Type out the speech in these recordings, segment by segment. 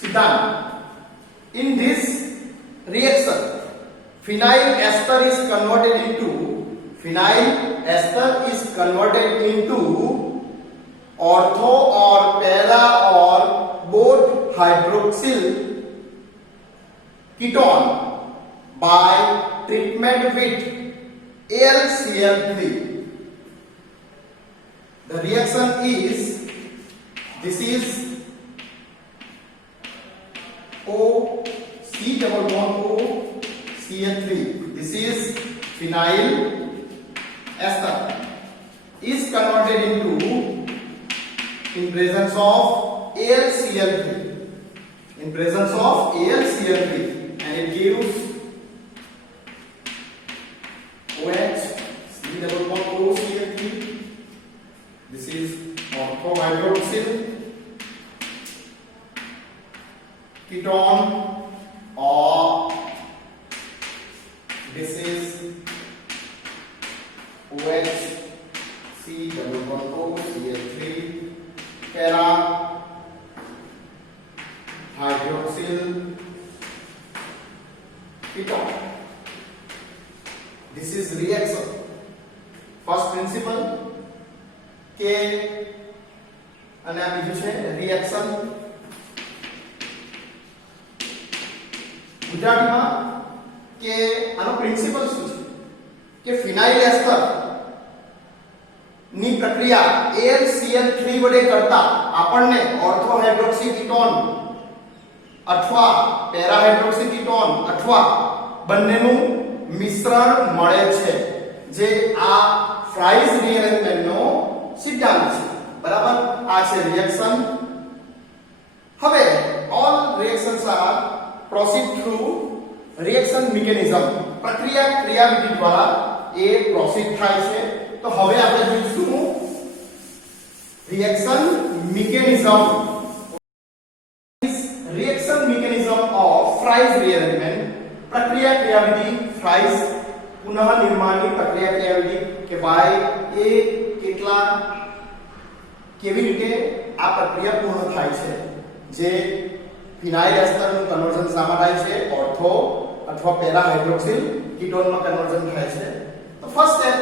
सिद्धांत in this reaction phenyl ester is converted into ortho or para or both hydroxyl ketone by treatment with AlCl3. The reaction is, this is O C double bond O Cl3. This is phenyl ester is converted into, in presence of AlCl3, and it gives OH C double bond O Cl3. This is ortho hydroxyl ketone, or this is OH C double bond O Cl3 para hydroxyl ketone. This is reaction. First principle કે અને આ બીજું છે reaction. ગુજરાતીમાં કે આનો principal શું છે કે ફિનાઇલ એસ્ટર ની પ્રક્રિયા AlCl3 વડે કરતા આપણને ઓર્થો હાઇડ્રોક્સી કીટોન અથવા પેરા હાઇડ્રોક્સી કીટોન અથવા બંનેનું મિશ્રણ મળે છે, જે આ ફ્રાઇઝ રિએરેન્જમેન્ટનો સિદ્ધાંત છે. બરાબર, આ છે રિએક્શન. હવે all reactions are proceed through reaction mechanism. પ્રક્રિયા ક્રિયાવિધિ દ્વારા એ પ્રોસીડ થાય છે. તો હવે આપણે જોઈશું reaction mechanism. Reaction mechanism of Fries rearrangement. પ્રક્રિયા ક્રિયાવિધિ ફ્રાઇઝ પુનઃ નિર્માણની પ્રક્રિયા ક્રિયાવિધિ કે ભાઈ એ કેટલા કેવી રીતે આ પ્રક્રિયા પૂર્ણ થાય છે, જે ફિનાઇલ એસ્ટરનું કન્વર્ઝન શામાં થાય છે, ઓર્થો અથવા પેરા હાઇડ્રોક્સિલ કીટોનમાં કન્વર્ઝન થાય છે. તો first step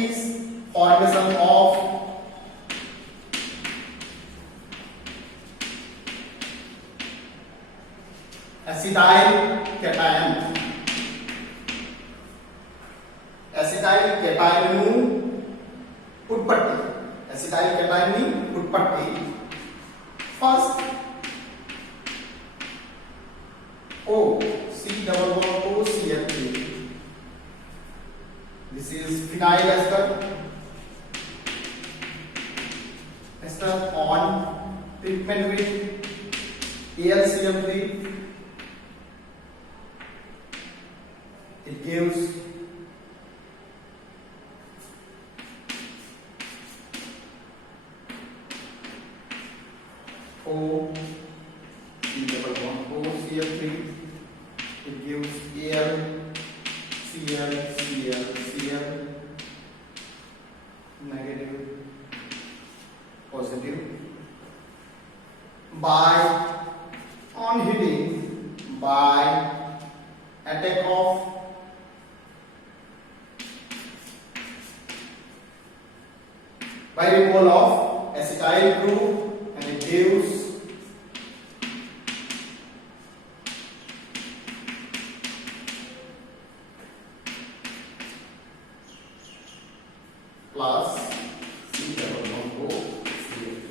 is formation of acetyl cation. Acetyl કેટાયનનું ઉત્પત્તિ. એસિટાઇલ કેટાયનની ઉત્પત્તિ. First O C double bond O Cl3. This is phenyl ester on treatment with AlCl3. It gives O C double bond O Cl3. It gives Al Cl Cl Cl, negative positive. By on heating, by attack of by removal of acetyl group, and it gives plus C double bond O Cl3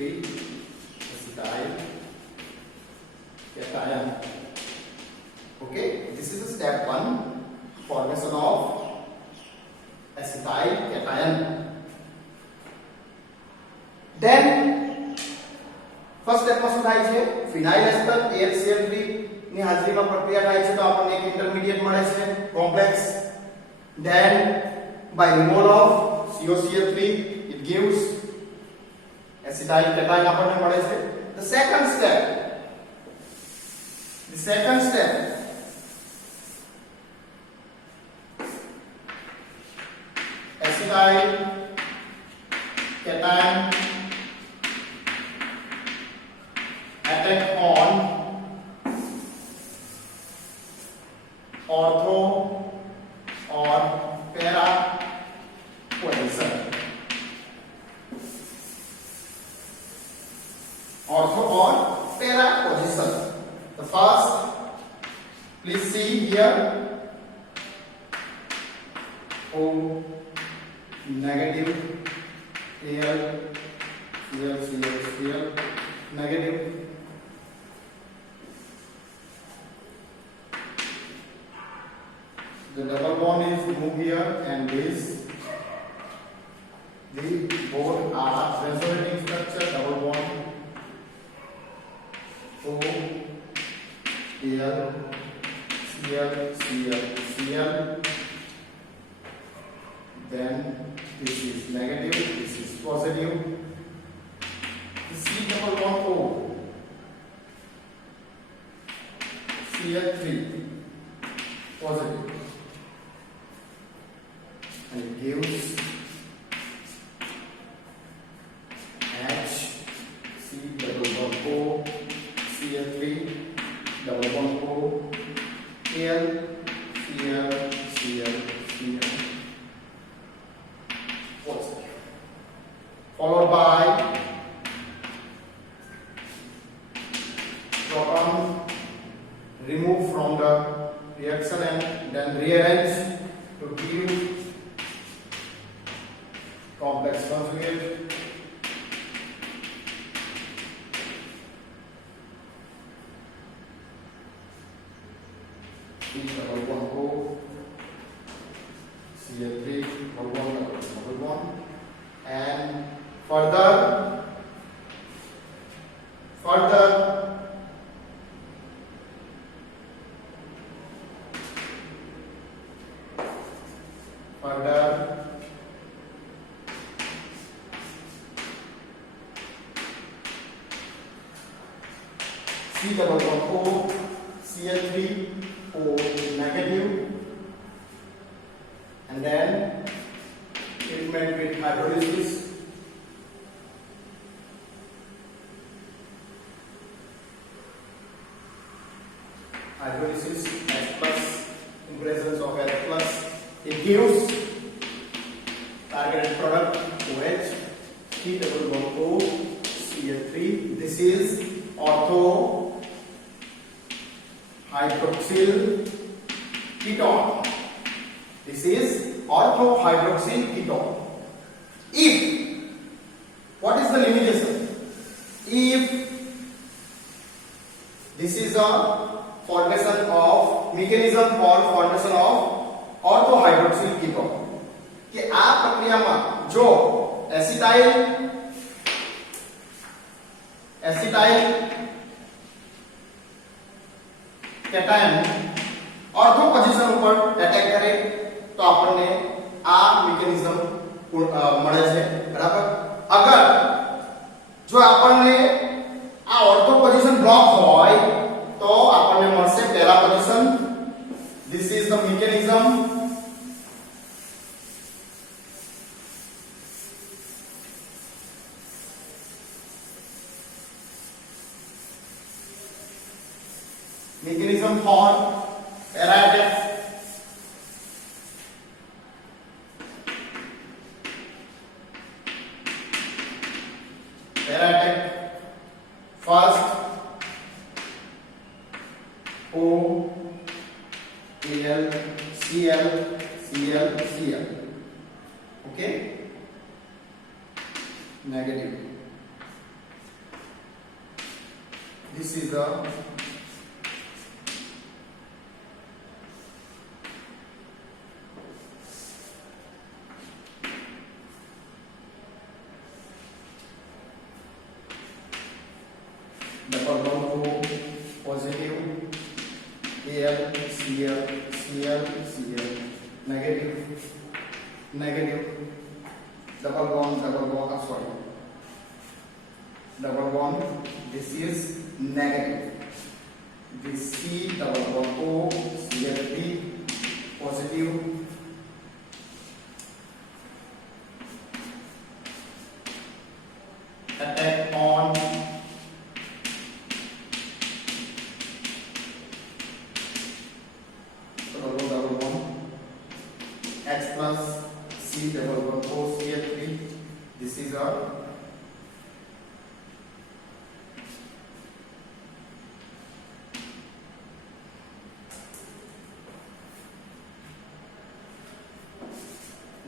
acetyl cation. Okay, this is step 1, formation of acetyl cation. Then first step માં શું થાય છે, ફિનાઇલ એસ્ટર AlCl3 ની હાજરીમાં પ્રક્રિયા થાય છે, તો આપણને એક ઇન્ટરમીડિયેટ મળે છે, complex. Then by removal of COCl3 it gives acetyl cation આપણને મળે છે. The second step acetyl cation ortho or para position. The first, please see here, O negative, Cl, Cl negative. The double bond is moved here, and this, the both are resonating structure, double bond. O, Cl, Cl. Then this is negative, this is positive. C double bond O, Cl3 positive, and it gives H, C double bond O, Cl3 double bond O, Cl, positive, followed by proton removed from the reaction and then rearranged to give complex conjugate. C double bond O, Cl3 double bond, and further C double bond O, Cl3 O negative, and then treatment with hydrolysis. Hydrolysis H plus, in presence of H plus, it gives targeted product OH, C double bond O, Cl3. This is ortho hydroxyl ketone. This is ortho hydroxyl ketone. If, what is the limitation? If this is a formation of mechanism for formation of ortho hydroxyl ketone, कि આ પ્રક્રિયામાં જો acetyl cation ortho position ઉપર attack કરે તો આપણને આ mechanism મળે છે, બરાબર. અગર જો આપણને આ ઓર્થો પોઝિશન બ્લોક હોય તો આપણને મળશે para position. This is the mechanism. Mechanism for para attack. Para attack. First, O, Al, Cl. Okay? Negative. This is the double bond O positive, Al, Cl, negative, double bond, double bond, this is negative. This C double bond O, Cl3 positive, attack on double bond, H plus C double bond O, Cl3. This is our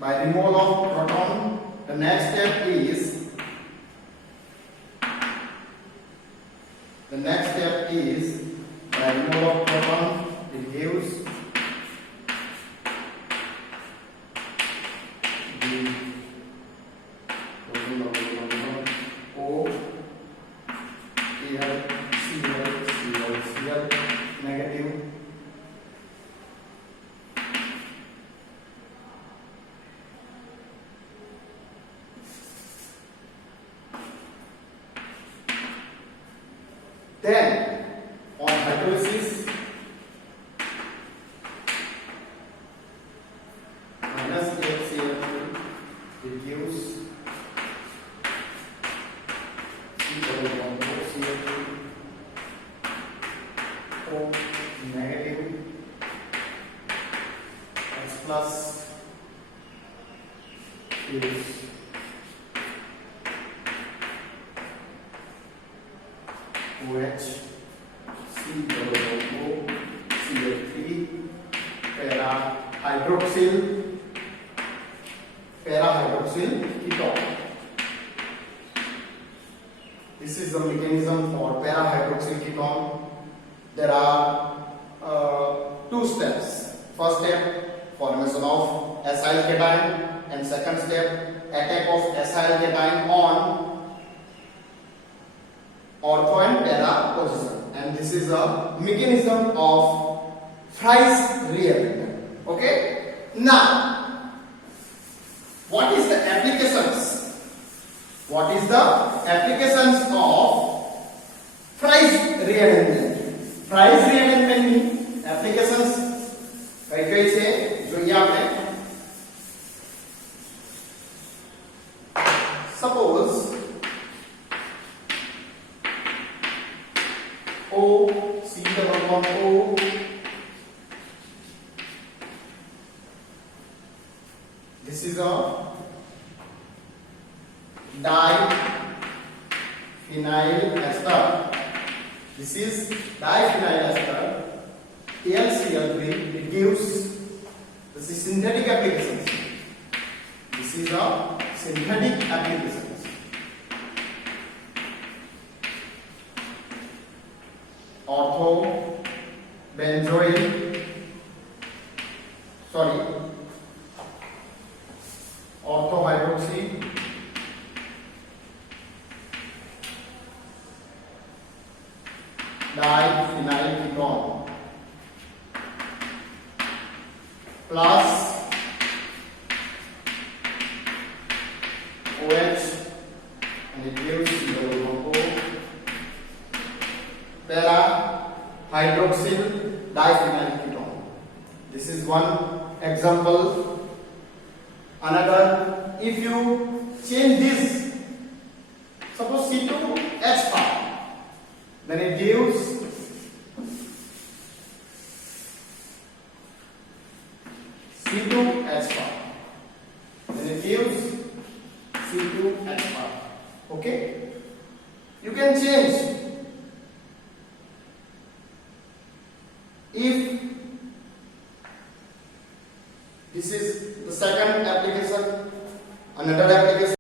by removal of proton. The next step is by removal of proton, it gives the O, Cl, Cl, negative. Then on hydrolysis, minus HCl2 reduce C2Cl2 O negative X plus is OH COO3 para hydroxyl ketone. This is the mechanism for para hydroxyl ketone. There are two steps. First step, formation of acyl cation, and second step, attack of acyl cation on ortho and para position, and this is a mechanism of Fry's reactor. Okay, now what is the applications of Fry's rearrangement? Fry's rearrangement ની applications કઈ છે જોઈએ આપણે. Suppose O, C double O, this is a diphenyl ester. This is diphenyl ester. AlCl3, it gives, this is synthetic applications. This is a synthetic applications. Ortho benzoyl, ortho hydroxy diphenyl ketone plus OH, and it gives COO para hydroxyl diphenyl ketone. This is one example. Another, if you change this, suppose C2H5, then it gives C2H5, then it gives C2H5. Okay, you can change. If this is the second application, another application